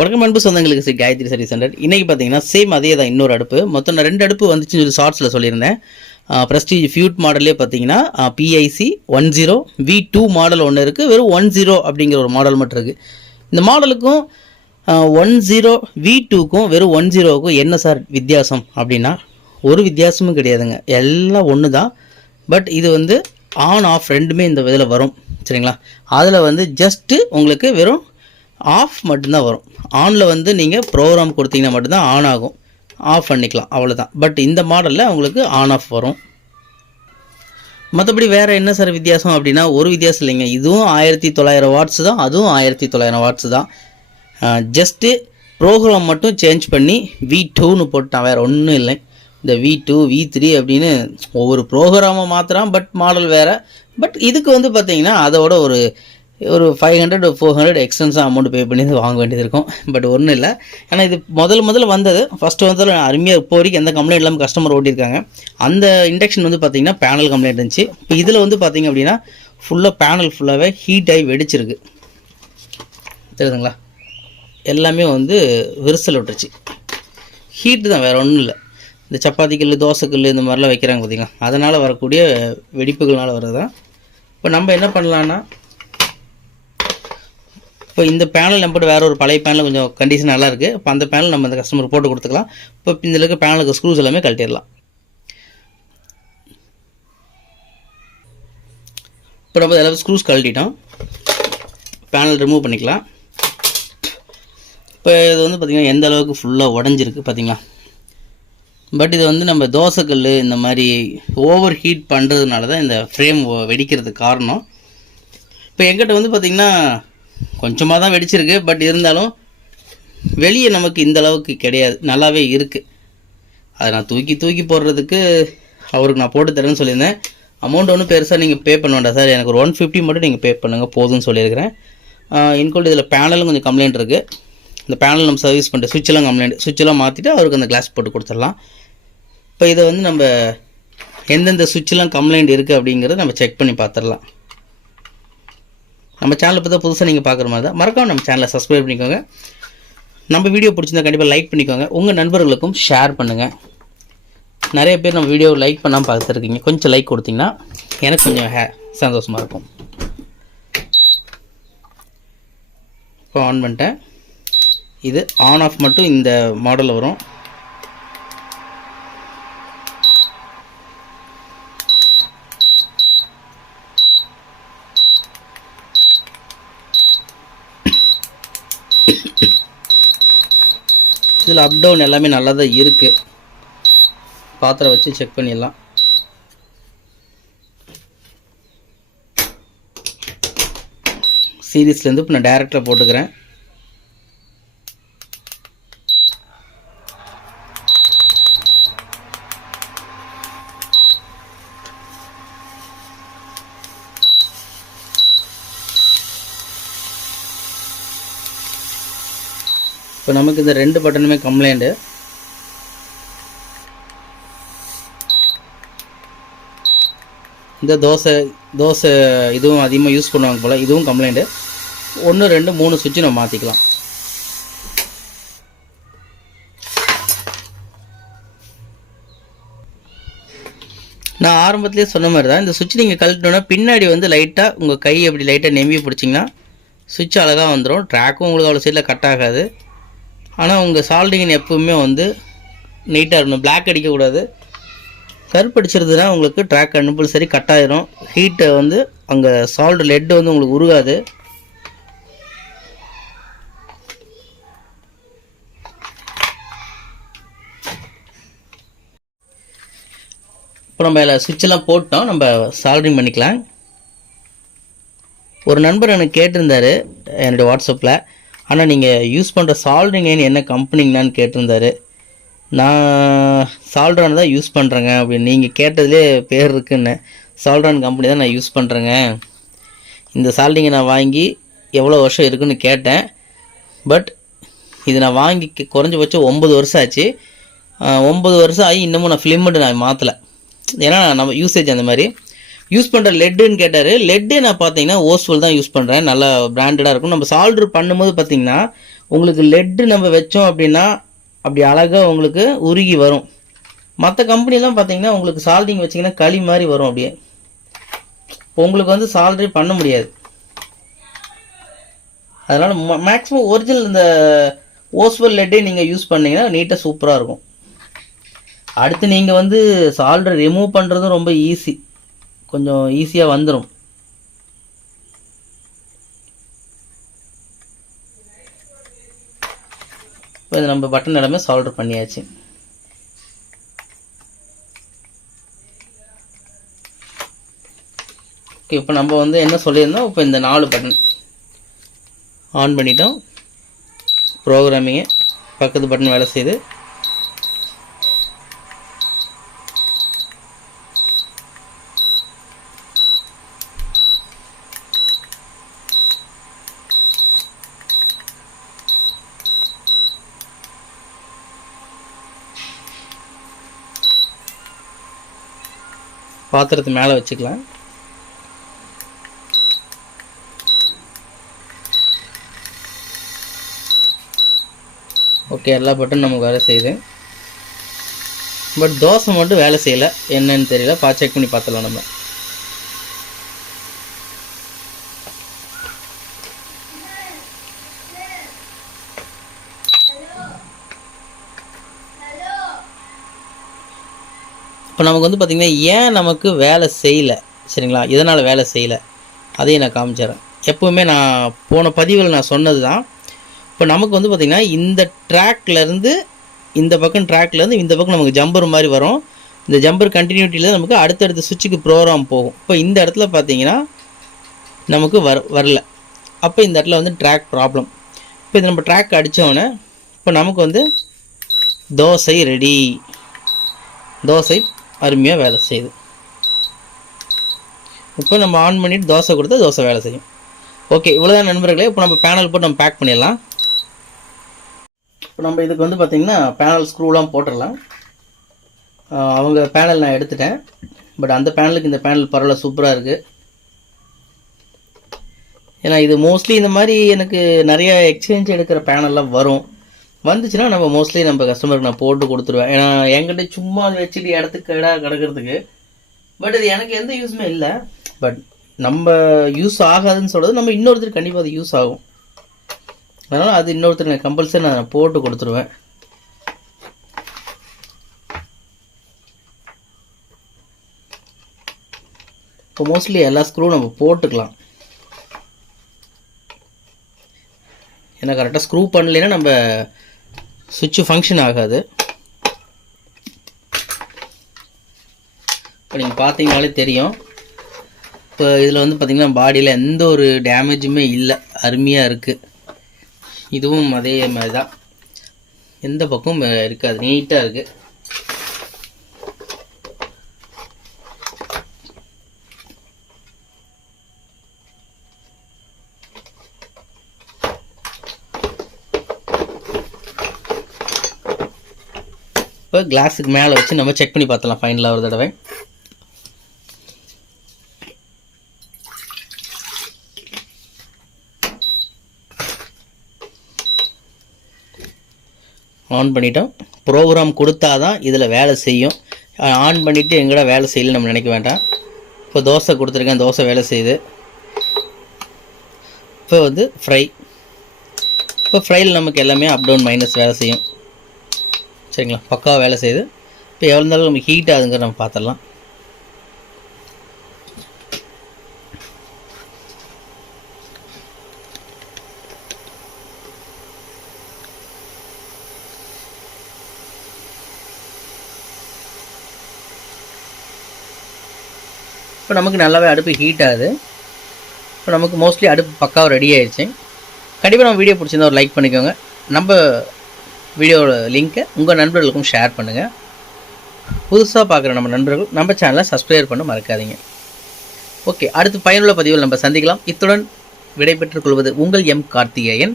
வணக்கம் அன்பு சொந்தங்களுக்கு ஸ்ரீ காயத்ரி சர்வீஸ் சென்டர் இன்றைக்கி பார்த்தீங்கன்னா சேம் அதே தான் இன்னொரு அடுப்பு. மொத்தம் நான் ரெண்டு அடுப்பு வந்துச்சுன்னு சொல்லி ஷார்ட்ஸில் சொல்லியிருந்தேன். ப்ரெஸ்டீஜ் ஃபியூட் மாடல்லே பார்த்தீங்கன்னா BIC one zero V two model ஒன்று இருக்குது வெறும் ஒன் ஜீரோ அப்படிங்கிற ஒரு மாடல் மட்டும் இருக்குது இந்த மாடலுக்கும் ஒன் ஜீரோ வி டூக்கும் வெறும் ஒன் ஜீரோவுக்கும் என்ன சார் வித்தியாசம் அப்படின்னா ஒரு வித்தியாசமும் கிடையாதுங்க. எல்லாம் ஒன்று தான் பட் இது வந்து ஆன் ஆஃப் ரெண்டுமே இந்த இதில் வரும். சரிங்களா? அதில் வந்து ஜஸ்ட்டு உங்களுக்கு வெறும் ஆஃப் மட்டும்தான் வரும். ஆனில் வந்து நீங்கள் ப்ரோக்ராம் கொடுத்தீங்கன்னா மட்டும்தான் ஆன் ஆகும். ஆஃப் பண்ணிக்கலாம். அவ்வளோதான் பட் இந்த மாடலில் உங்களுக்கு ஆன் ஆஃப் வரும். மற்றபடி வேறு என்ன சார் வித்தியாசம் அப்படின்னா ஒரு வித்தியாசம் இல்லைங்க. இதுவும் ஆயிரத்தி தொள்ளாயிரம் வாட்ஸ் தான் அதுவும் ஆயிரத்தி தொள்ளாயிரம் வாட்ஸ் தான். ஜஸ்ட்டு ப்ரோக்ராம் மட்டும் சேஞ்ச் பண்ணி வி டூன்னு போட்டான். வேறு ஒன்றும் இல்லை. இந்த வி டூ வி த்ரீ அப்படின்னு ஒவ்வொரு ப்ரோக்ராமை மாற்றுறான் பட் மாடல் வேறு. பட் இதுக்கு வந்து பார்த்தீங்கன்னா அதோட ஒரு ஒரு ஃபைவ் ஹண்ட்ரட் ஃபோர் ஹண்ட்ரட் எக்ஸ்டென்ஸாக அமௌண்ட் பே பண்ணி வாங்க வேண்டியது இருக்கும். பட் ஒன்றும் இல்லை. ஏன்னா இது முதல் முதல்ல வந்தது. ஃபஸ்ட்டு வந்ததில் அருமையாக இப்போ வரைக்கும் எந்த கம்ப்ளைண்ட் இல்லாமல் கஸ்டமர் ஓட்டியிருக்காங்க. அந்த இண்டக்ஷன் வந்து பார்த்தீங்கன்னா பேனல் கம்ப்ளைண்ட் இருந்துச்சு. இப்போ இதில் வந்து பார்த்தீங்க அப்படின்னா ஃபுல்லாக பேனல் ஃபுல்லாகவே ஹீட் ஆகி வெடிச்சிருக்கு. தெரியுதுங்களா? எல்லாமே வந்து விரிசல் விட்டுருச்சு. ஹீட்டு தான் வேறு ஒன்றும் இல்லை. இந்த சப்பாத்தி கல் தோசை கல் இந்த மாதிரிலாம் வைக்கிறாங்க பார்த்திங்களா அதனால் வரக்கூடிய வெடிப்புகள்னால் வர்றது தான் இப்போ நம்ம என்ன பண்ணலான்னா இப்போ இந்த பேனல் நம்ம வேறு ஒரு பழைய பேனல் கொஞ்சம் கண்டிஷன் நல்லா இருக்குது இப்போ அந்த பேனல் நம்ம அந்த கஸ்டமர் போட்டு கொடுத்துக்கலாம். இப்போ இந்த இருக்க பேனலுக்கு ஸ்க்ரூஸ் எல்லாமே கழட்டிடலாம். இப்போ நம்ம எல்லாமே ஸ்க்ரூஸ் கழட்டிட்டோம். பேனல் ரிமூவ் பண்ணிக்கலாம். இப்போ இது வந்து பார்த்திங்கன்னா எந்த அளவுக்கு ஃபுல்லாக உடஞ்சிருக்கு பார்த்திங்களா பட் இது வந்து நம்ம தோசைக்கல் இந்த மாதிரி ஓவர் ஹீட் பண்ணுறதுனால தான் இந்த ஃப்ரேம் வெடிக்கிறதுக்கு காரணம். இப்போ எங்கிட்ட வந்து பார்த்திங்கன்னா கொஞ்சமாக தான் வெடிச்சிருக்கு பட் இருந்தாலும் வெளியே நமக்கு இந்த அளவுக்கு கிடையாது. நல்லாவே இருக்குது அதை நான் தூக்கி தூக்கி போடுறதுக்கு அவருக்கு நான் போட்டு தரேன்னு சொல்லியிருந்தேன். அமௌண்ட் ஒன்றும் பெருசாக நீங்கள் பே பண்ண வேண்டாம் சார். எனக்கு ஒரு ஒன் ஃபிஃப்டி மட்டும் நீங்கள் பே பண்ணுங்கள் போதும்னு சொல்லியிருக்கிறேன். இன்கோல்டு இதில் பேனலும் கொஞ்சம் கம்ப்ளைண்ட் இருக்குது இந்த பேனல் நம்ம சர்வீஸ் பண்ணிட்டு சுவிட்செல்லாம் கம்ப்ளைண்ட் சுவிட்செல்லாம் மாற்றிட்டு அவருக்கு அந்த கிளாஸ் போட்டு கொடுத்துடலாம். இப்போ இதை வந்து நம்ம எந்தெந்த சுவிட்செல்லாம் கம்ப்ளைண்ட் இருக்குது அப்படிங்கிறத நம்ம செக் பண்ணி பார்த்துடலாம். நம்ம சேனலை பற்றி புதுசாக நீங்கள் பார்க்குற மாதிரி தான். மறக்காம நம்ம சேனலை சப்ஸ்கிரைப் பண்ணிக்கோங்க. நம்ம வீடியோ பிடிச்சிருந்தா கண்டிப்பாக லைக் பண்ணிக்கோங்க. உங்கள் நண்பர்களுக்கும் ஷேர் பண்ணுங்கள் நிறைய பேர் நம்ம வீடியோ லைக் பண்ணாமல் பார்த்துருக்கீங்க. கொஞ்சம் லைக் கொடுத்தீங்கன்னா எனக்கு கொஞ்சம் ஹே சந்தோஷமாக இருக்கும். இப்போ ஆன் பண்ணிட்டேன். இது ஆன் ஆஃப் மட்டும் இந்த மாடலில் வரும். இதில் அப் டவுன் எல்லாமே நல்லா தான் இருக்குது பாத்திரம் வச்சு செக் பண்ணிடலாம். சீரீஸ்லேருந்து இப்போ நான் டேரெக்டாக போட்டுக்கிறேன். இப்போ நமக்கு இந்த ரெண்டு பட்டனுமே கம்ப்ளைண்ட்டு இந்த தோசை தோசை இதுவும் அதிகமாக யூஸ் பண்ணுவாங்க போல் இதுவும் கம்ப்ளைண்ட்டு ஒன்று ரெண்டு மூணு சுவிட்சு நம்ம மாற்றிக்கலாம் நான் ஆரம்பத்துலேயே சொன்ன மாதிரி தான் இந்த சுவிட்ச் நீங்கள் கழட்டினோன்னா பின்னாடி வந்து லைட்டாக உங்கள் கை அப்படி லைட்டாக நெம்பி பிடிச்சிங்கன்னா சுவிட்ச் அழகாக வந்துடும் ட்ராக்கும் உங்களுக்கு அவ்வளோ சைடில் கட் ஆகாது. ஆனால் உங்கள் சால்டிங் எப்பவுமே வந்து நீட்டாக இருக்கணும். பிளாக் அடிக்கக்கூடாது. கருப்பு அடிச்சிருதுன்னா உங்களுக்கு ட்ராக் கம்பல்சரி கட் ஆயிரும். ஹீட்டை வந்து அங்கே சால்ட் லெட்டு வந்து உங்களுக்கு உருகாது. இப்போ நம்ம இதில் சுவிட்செல்லாம் போட்டோம். நம்ம சால்டிங் பண்ணிக்கலாம். ஒரு நண்பர் எனக்கு கேட்டிருந்தார் என்னுடைய வாட்ஸ்அப்பில் ஆனால் நீங்கள் யூஸ் பண்ணுற சால்ட்ரிங் என்ன கம்பெனிங்களான்னு கேட்டிருந்தாரு. நான் சால்ட்ரான் தான் யூஸ் பண்ணுறேங்க அப்படின்னு நீங்கள் கேட்டதுலே பேர் இருக்குன்னு. சால்ட்ரான் கம்பெனி தான் நான் யூஸ் பண்ணுறேங்க இந்த சால்டிங்கை நான் வாங்கி எவ்வளோ வருஷம் இருக்குன்னு கேட்டேன். பட் இது நான் வாங்கி குறைஞ்சபட்சம் ஒம்பது வருஷம் ஆச்சு. ஒம்பது வருஷம் ஆகி இன்னமும் நான் ஃபிலிமெண்ட் நான் மாற்றலை ஏன்னா நம்ம யூசேஜ் அந்த மாதிரி. யூஸ் பண்ணுற லெட்டுன்னு கேட்டார். லெட்டு நான் பார்த்தீங்கன்னா ஓஸ்வல் தான் யூஸ் பண்ணுறேன் நல்லா பிராண்டடாக இருக்கும். நம்ம சால்ட்ரு பண்ணும்போது பார்த்தீங்கன்னா உங்களுக்கு லெட்டு நம்ம வச்சோம் அப்படின்னா அப்படி அழகாக உங்களுக்கு உருகி வரும். மற்ற கம்பெனிலாம் பார்த்தீங்கன்னா உங்களுக்கு சால்டிங் வச்சிங்கன்னா களி மாதிரி வரும் அப்படியே. உங்களுக்கு வந்து சால்ட்ரி பண்ண முடியாது. அதனால் மேக்ஸிமம் ஒரிஜினல் இந்த ஓஸ்வல் லெட்டே நீங்கள் யூஸ் பண்ணிங்கன்னா நீட்டாக சூப்பராக இருக்கும். அடுத்து நீங்கள் வந்து சால்ட்ரை ரிமூவ் பண்ணுறதும் ரொம்ப ஈஸி கொஞ்சம் ஈஸியாக வந்துடும் இப்போ இது நம்ம பட்டன் எல்லாமே சால்டர் பண்ணியாச்சு. ஓகே இப்போ நம்ம வந்து என்ன சொல்லியிருந்தோம்? இப்போ இந்த நாலு பட்டன் ஆன் பண்ணிட்டோம். ப்ரோக்ராமிங்கு பக்கத்து பட்டன் வேலை செய்யுது பாத்திரத்து மேலே வச்சுக்கலாம். ஓகே எல்லா பட்டன் நமக்கு வேலை செய்யுது. பட் தோசை மட்டும் வேலை செய்யலை. என்னன்னு தெரியல. பா செக் பண்ணி பார்த்துலாம் நம்ம. இப்போ நமக்கு வந்து பார்த்திங்கன்னா ஏன் நமக்கு வேலை செய்யலை? சரிங்களா? இதனால் வேலை செய்யலை? அதையும் நான் காமிச்சிடுறேன். எப்போவுமே நான் போன பதிவில் நான் சொன்னது தான் இப்போ நமக்கு வந்து பார்த்திங்கன்னா இந்த ட்ராக்லேருந்து இந்த பக்கம் ட்ராக்லேருந்து இந்த பக்கம் நமக்கு ஜம்பர் மாதிரி வரும். இந்த ஜம்பர் கண்டினியூட்டியில் நமக்கு அடுத்தடுத்த சுவிட்சுக்கு ப்ரோக்ராம் போகும். இப்போ இந்த இடத்துல பார்த்தீங்கன்னா நமக்கு வர வரல. அப்போ இந்த இடத்துல வந்து ட்ராக் ப்ராப்ளம் இப்போ இது நம்ம ட்ராக் அடித்தோடனே இப்போ நமக்கு வந்து தோசை ரெடி தோசை அருமையாக வேலை செய்யுது. இப்போ நம்ம ஆன் பண்ணிட்டு தோசை கொடுத்தா தோசை வேலை செய்யும். ஓகே இவ்வளோதான் நண்பர்களே. இப்போ நம்ம பேனல் போட்டு நம்ம பேக் பண்ணிடலாம். இப்போ நம்ம இதுக்கு வந்து பார்த்திங்கன்னா பேனல் ஸ்க்ரூலாம் போட்டுடலாம். அவங்க பேனல் நான் எடுத்துட்டேன். பட் அந்த பேனலுக்கு இந்த பேனல் பரவாயில்ல சூப்பராக இருக்குது ஏன்னா இது மோஸ்ட்லி இந்த மாதிரி எனக்கு நிறைய எக்ஸ்சேஞ்ச் எடுக்கிற பேனல்லாம் வரும். வந்துச்சுன்னா நம்ம மோஸ்ட்லி நம்ம கஸ்டமருக்கு நான் போட்டு கொடுத்துருவேன். ஏன்னா என்கிட்ட சும்மா வச்சுட்டு இடத்துக்கு இடம் கிடக்கிறதுக்கு பட் இது எனக்கு எந்த யூஸுமே இல்லை. பட் நம்ம யூஸ் ஆகாதுன்னு சொல்கிறது நம்ம இன்னொருத்தர் கண்டிப்பாக அது யூஸ் ஆகும். அதனால் அது இன்னொருத்தருக்கு கம்பல்சரி நான் போட்டு கொடுத்துருவேன். இப்போ மோஸ்ட்லி எல்லா ஸ்க்ரூவும் நம்ம போட்டுக்கலாம். ஏன்னா கரெக்டாக ஸ்க்ரூ பண்ணலைன்னா நம்ம சுவிட்சு ஃபங்க்ஷன் ஆகாது. இப்போ நீங்கள் பார்த்தீங்கனாலே தெரியும். இப்போ இதில் வந்து பார்த்திங்கன்னா பாடியில் எந்த ஒரு டேமேஜுமே இல்லை. அருமையாக இருக்குது இதுவும் அதே மாதிரி தான் எந்த பக்கமும் இருக்காது. நீட்டாக இருக்குது இப்போ கிளாஸுக்கு மேலே வச்சு நம்ம செக் பண்ணி பார்த்தலாம் ஃபைனலாக ஒரு தடவை. ஆன் பண்ணிட்டோம். ப்ரோக்ராம் கொடுத்தா தான் இதில் வேலை செய்யும். ஆன் பண்ணிவிட்டு எங்கடா வேலை செய்யல நம்ம நினைக்க வேண்டாம். இப்போ தோசை கொடுத்துருக்கேன் தோசை வேலை செய்யுது. இப்போ வந்து ஃப்ரை இப்போ ஃப்ரையில் நமக்கு எல்லாமே அப் டவுன் மைனஸ் வேலை செய்யும். சரிங்களா? பக்காவாக வேலை செய்யுது இப்போ எவ்வளோ இருந்தாலும் நம்ம ஹீட் ஆகுதுங்கிற நம்ம பார்த்துடலாம். இப்போ நமக்கு நல்லாவே அடுப்பு ஹீட் ஆகுது. இப்போ நமக்கு மோஸ்ட்லி அடுப்பு பக்காவாக ரெடி ஆயிடுச்சு. கண்டிப்பாக நம்ம வீடியோ பிடிச்சிருந்தா ஒரு லைக் பண்ணிக்கோங்க. நம்ம வீடியோட லிங்க்கை உங்கள் நண்பர்களுக்கும் ஷேர் பண்ணுங்கள் புதுசாக பார்க்குற நம்ம நண்பர்கள் நம்ம சேனலை சப்ஸ்கிரைப் பண்ண மறக்காதீங்க. ஓகே அடுத்து பயனுள்ள பதிவில் நம்ம சந்திக்கலாம். இத்துடன் விடைபெற்றுக் கொள்வது உங்கள் எம் கார்த்திகேயன்.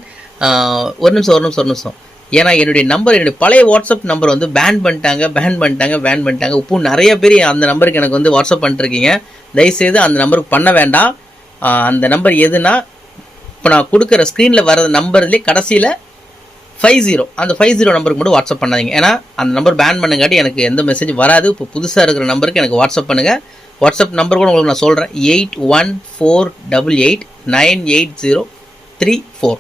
ஒரு நிமிஷம் ஒரு நிமிஷம் ஒரு நிமிஷம். ஏன்னா என்னுடைய நம்பர் என்னுடைய பழைய வாட்ஸ்அப் நம்பர் வந்து பேன் பண்ணிட்டாங்க பேன் பண்ணிட்டாங்க பேன் பண்ணிட்டாங்க. இப்போ நிறைய பேர் அந்த நம்பருக்கு எனக்கு வந்து வாட்ஸ்அப் பண்ணிருக்கீங்க தயவுசெய்து அந்த நம்பருக்கு பண்ண வேண்டாம். அந்த நம்பர் எதுனா இப்போ நான் கொடுக்குற ஸ்க்ரீனில் வர நம்பர்லேயே கடைசியில் ஃபைவ் ஜீரோ அந்த ஃபைவ் ஜீரோ நம்பருக்கு மட்டும் வாட்ஸ்அப் பண்ணாதீங்க. ஏன்னா அந்த நம்பர் பேன் பண்ணுங்காட்டி எனக்கு எந்த மெசேஜ் வராது. இப்போ புதுசாக இருக்கிற நம்பருக்கு எனக்கு வாட்ஸ்அப் பண்ணுங்கள் வாட்ஸ்அப் நம்பர் கூட உங்களுக்கு நான் சொல்கிறேன் eight one four double eight nine eight zero three four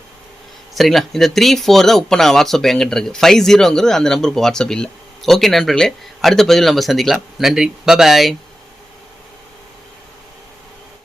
சரிங்களா? இந்த த்ரீ ஃபோர் தான் இப்போ நான் வாட்ஸ்அப் எங்கிட்ட இருக்குது ஃபைவ் ஜீரோங்கிறது அந்த நம்பர் இப்போ வாட்ஸ்அப் இல்லை. ஓகே நண்பர்களே அடுத்த பதிவில் நம்ம சந்திக்கலாம். நன்றி. பாய்